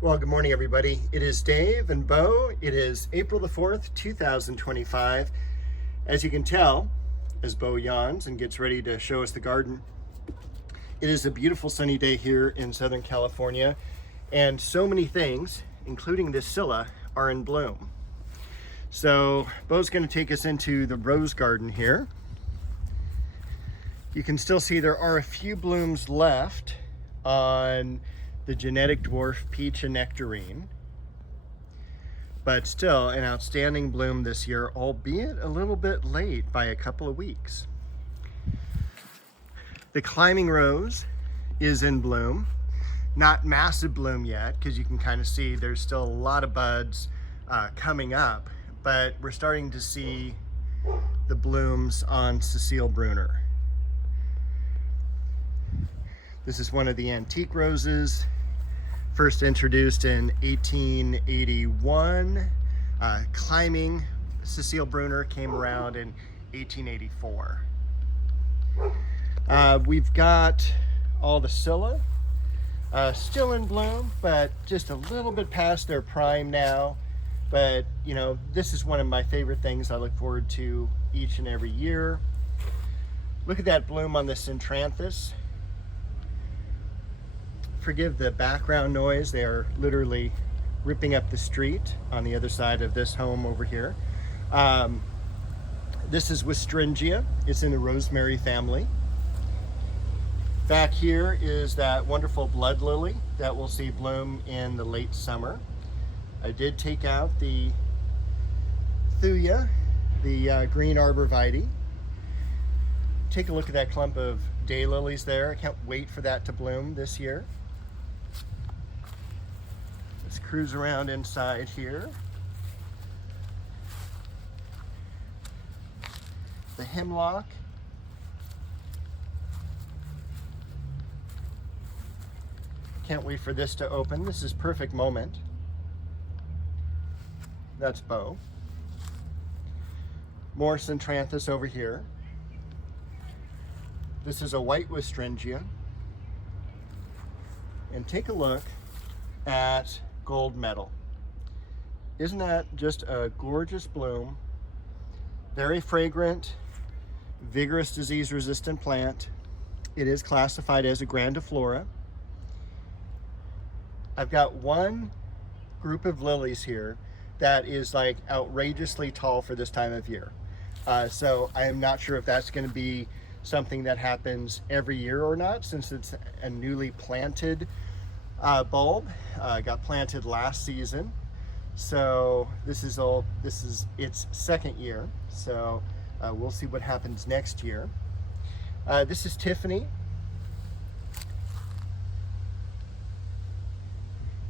Well, good morning, everybody. It is Dave and Bo. It is April the 4th, 2025. As you can tell, as Bo yawns and gets ready to show us the garden, it is a beautiful sunny day here in Southern California, and so many things, including this scilla, are in bloom. So Bo's going to take us into the rose garden here. You can still see there are a few blooms left on the genetic dwarf peach and nectarine, but still an outstanding bloom this year, albeit a little bit late by a couple of weeks. The climbing rose is in bloom, not massive bloom yet, because you can kind of see there's still a lot of buds coming up, but we're starting to see the blooms on Cecile Bruner. This is one of the antique roses, first introduced in 1881. Climbing Cecile Bruner came around in 1884. We've got all the scilla still in bloom, but just a little bit past their prime now. But you know, this is one of my favorite things I look forward to each and every year. Look at that bloom on the Centranthus. Forgive the background noise. They are literally ripping up the street on the other side of this home over here. This is Westringia. It's in the rosemary family. Back here is that wonderful blood lily that we'll see bloom in the late summer. I did take out the Thuya, the green arborvitae. Take a look at that clump of daylilies there. I can't wait for that to bloom this year. Let's cruise around inside here. The hemlock. Can't wait for this to open. This is perfect moment. That's Bo. More Centranthus over here. This is a white Westringia. And take a look at gold medal. Isn't that just a gorgeous bloom? Very fragrant, vigorous disease-resistant plant. It is classified as a grandiflora. I've got one group of lilies here that is like outrageously tall for this time of year. So I am not sure if that's going to be something that happens every year or not, since it's a newly planted bulb. Got planted last season, so this is its second year. So we'll see what happens next year. This is Tiffany,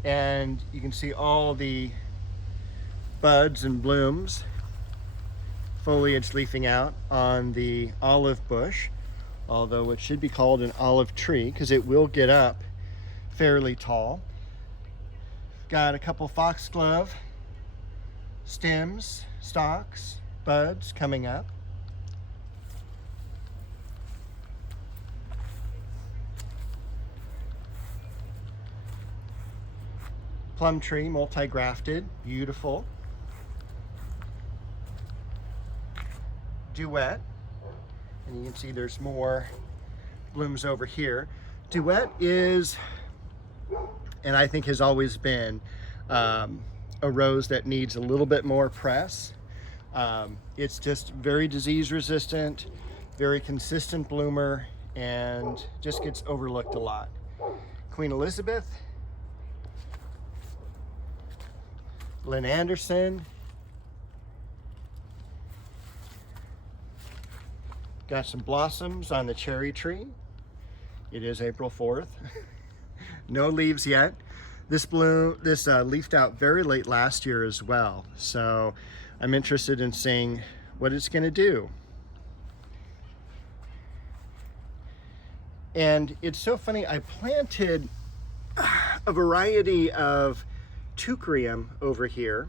and you can see all the buds and blooms, foliage leafing out on the olive bush, although it should be called an olive tree because it will get up fairly tall. Got a couple foxglove stems, stalks, buds coming up. Plum tree, multi-grafted, beautiful. Duet, and you can see there's more blooms over here. Duet is, and I think has always been, a rose that needs a little bit more press. It's just very disease resistant, very consistent bloomer, and just gets overlooked a lot. Queen Elizabeth, Lynn Anderson, got some blossoms on the cherry tree. It is April 4th. No leaves yet. This leafed out very late last year as well. So I'm interested in seeing what it's going to do. And it's so funny, I planted a variety of Teucrium over here,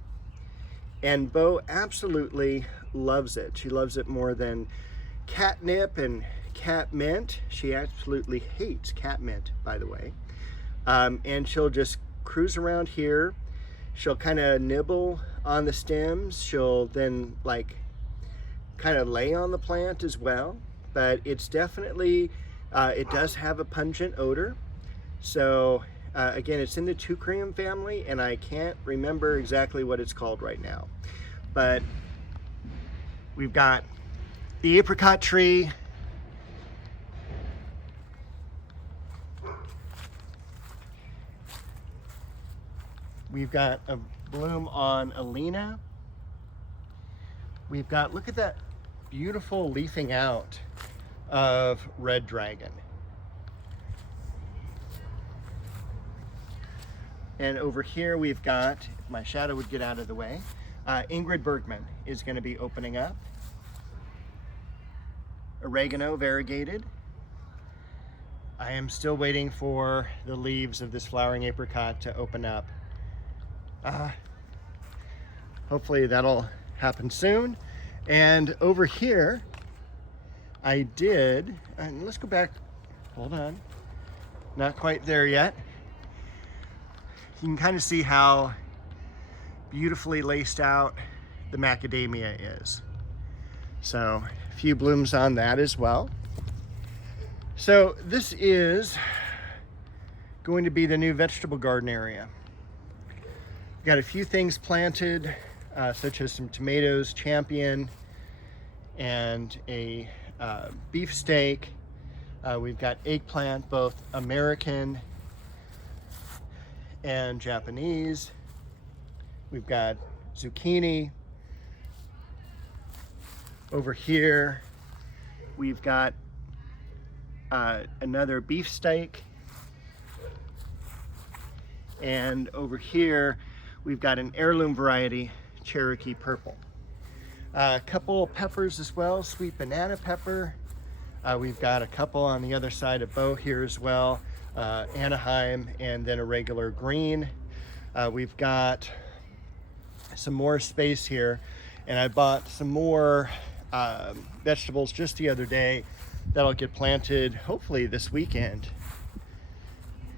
and Bo absolutely loves it. She loves it more than catnip and catmint. She absolutely hates catmint, by the way. And she'll just cruise around here. She'll kind of nibble on the stems. She'll then like kind of lay on the plant as well. But it's definitely, it does have a pungent odor. So again, it's in the Teucrium family, and I can't remember exactly what it's called right now. But we've got the apricot tree. We've got a bloom on Alina. We've got, look at that beautiful leafing out of red dragon. And over here we've got, if my shadow would get out of the way, Ingrid Bergman is going to be opening up. Oregano variegated. I am still waiting for the leaves of this flowering apricot to open up. Hopefully that'll happen soon. And over here, I did, and let's go back, hold on, not quite there yet. You can kind of see how beautifully laced out the macadamia is. So a few blooms on that as well. So this is going to be the new vegetable garden area. We've got a few things planted, such as some tomatoes, champion, and a beefsteak. We've got eggplant, both American and Japanese. We've got zucchini. Over here, we've got another beefsteak. And over here, we've got an heirloom variety, Cherokee purple. A couple peppers as well, sweet banana pepper. We've got a couple on the other side of Bow here as well, Anaheim, and then a regular green. We've got some more space here, and I bought some more vegetables just the other day that'll get planted hopefully this weekend.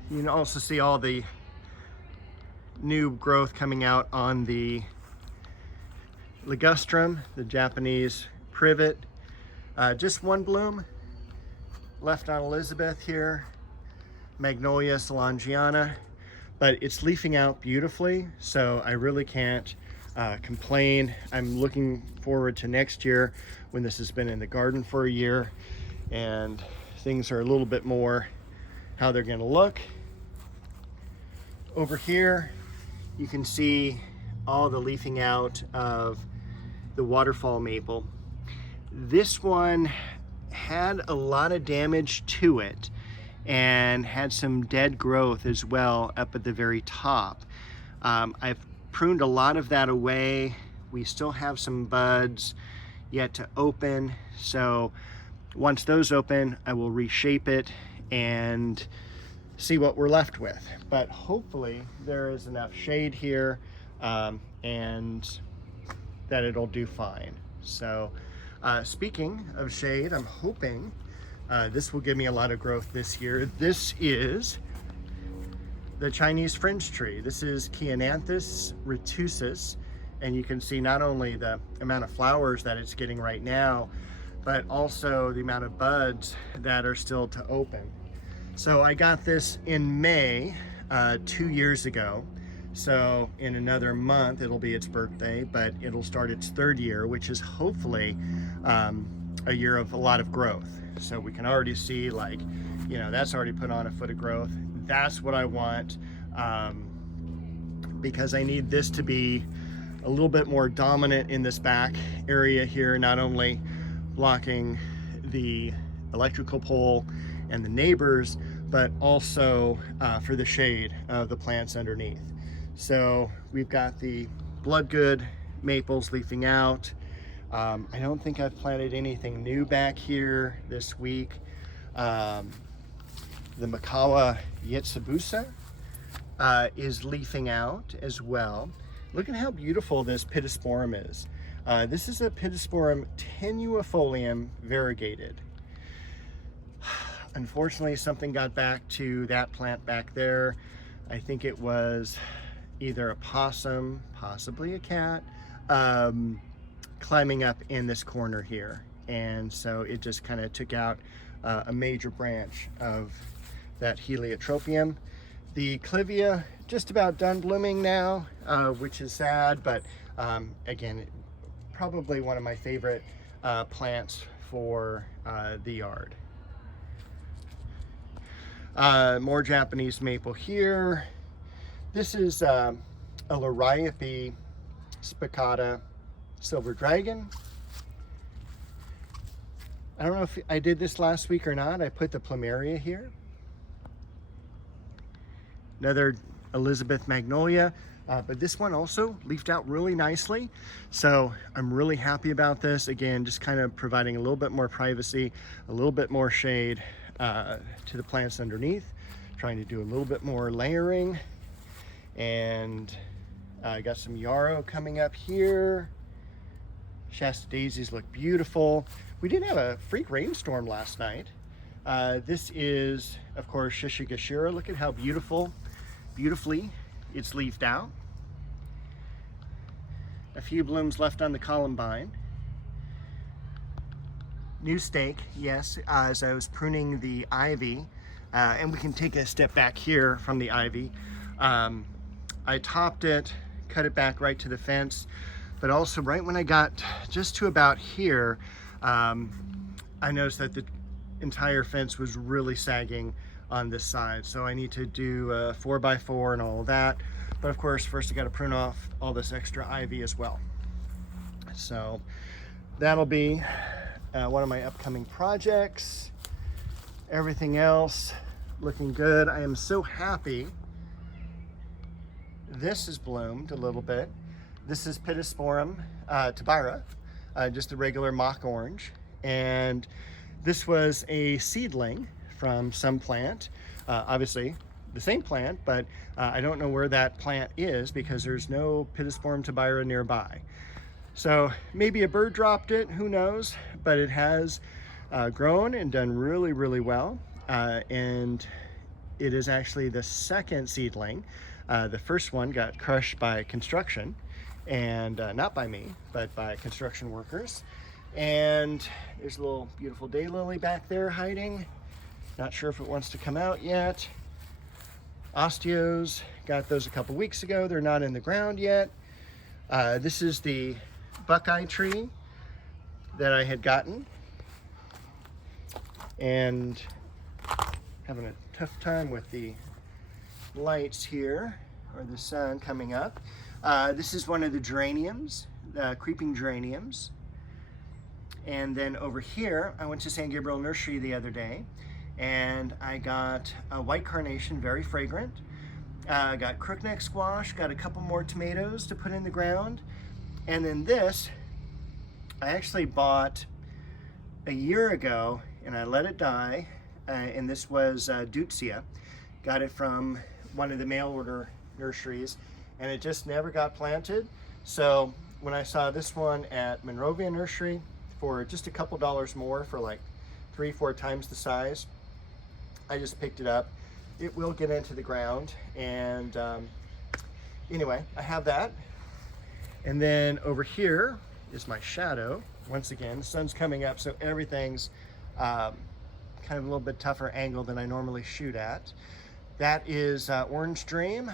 You can also see all the new growth coming out on the ligustrum, the Japanese privet. Just one bloom left on Elizabeth here, Magnolia solangiana, but it's leafing out beautifully, so I really can't complain. I'm looking forward to next year when this has been in the garden for a year and things are a little bit more how they're going to look. Over here you can see all the leafing out of the waterfall maple. This one had a lot of damage to it and had some dead growth as well up at the very top. I've pruned a lot of that away. We still have some buds yet to open, so once those open, I will reshape it and see what we're left with. But hopefully there is enough shade here and that it'll do fine. So speaking of shade, I'm hoping this will give me a lot of growth this year. This is the Chinese fringe tree. This is Chiananthus retusus, and you can see not only the amount of flowers that it's getting right now, but also the amount of buds that are still to open. So I got this in May 2 years ago. So in another month, it'll be its birthday, but it'll start its third year, which is hopefully a year of a lot of growth. So we can already see, like, you know, that's already put on a foot of growth. That's what I want, because I need this to be a little bit more dominant in this back area here, not only blocking the electrical pole and the neighbors, but also for the shade of the plants underneath. So we've got the bloodgood maples leafing out. I don't think I've planted anything new back here this week. The Makawa Yetsubusa is leafing out as well. Look at how beautiful this pittosporum is. This is a pittosporum tenuifolium variegated. Unfortunately, something got back to that plant back there. I think it was either a possum, possibly a cat, climbing up in this corner here. And so it just kind of took out a major branch of that heliotropium. The clivia just about done blooming now, which is sad, but again, probably one of my favorite plants for the yard. More Japanese maple here. This is a Liriope spicata silver dragon. I don't know if I did this last week or not. I put the plumeria here. Another Elizabeth magnolia, but this one also leafed out really nicely. So I'm really happy about this. Again, just kind of providing a little bit more privacy, a little bit more shade to the plants underneath, trying to do a little bit more layering. And I got some yarrow coming up here. Shasta daisies look beautiful. We did have a freak rainstorm last night. This is, of course, Shishigashira. Look at how beautifully it's leafed out. A few blooms left on the columbine. New stake, yes, as I was pruning the ivy, and we can take a step back here from the ivy. I topped it, cut it back right to the fence, but also right when I got just to about here, I noticed that the entire fence was really sagging on this side. So I need to do a 4x4 and all of that. But of course, first I got to prune off all this extra ivy as well. So that'll be one of my upcoming projects. Everything else looking good. I am so happy. This has bloomed a little bit. This is Pittosporum tabira, just a regular mock orange. And this was a seedling from some plant, obviously the same plant, but I don't know where that plant is because there's no Pittosporum tabira nearby. So maybe a bird dropped it, who knows, but it has grown and done really, really well. And it is actually the second seedling. The first one got crushed by construction, and not by me, but by construction workers. And there's a little beautiful daylily back there hiding. Not sure if it wants to come out yet. Osteos, got those a couple weeks ago. They're not in the ground yet. This is the buckeye tree that I had gotten, and having a tough time with the lights here, or the sun coming up. This is one of the geraniums, creeping geraniums. And then over here, I went to San Gabriel Nursery the other day, and I got a white carnation, very fragrant. Got crookneck squash, got a couple more tomatoes to put in the ground. And then this, I actually bought a year ago, and I let it die. And this was Deutzia. Got it from one of the mail order nurseries, and it just never got planted. So when I saw this one at Monrovia Nursery for just a couple dollars more, for like 3-4 times the size, I just picked it up. It will get into the ground, and anyway, I have that. And then over here is my shadow. Once again, the sun's coming up, so everything's kind of a little bit tougher angle than I normally shoot at. That is Orange Dream.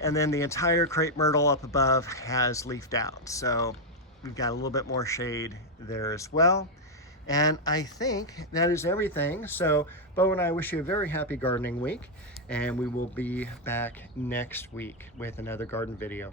And then the entire crepe myrtle up above has leafed out. So we've got a little bit more shade there as well. And I think that is everything. So Bo and I wish you a very happy gardening week, and we will be back next week with another garden video.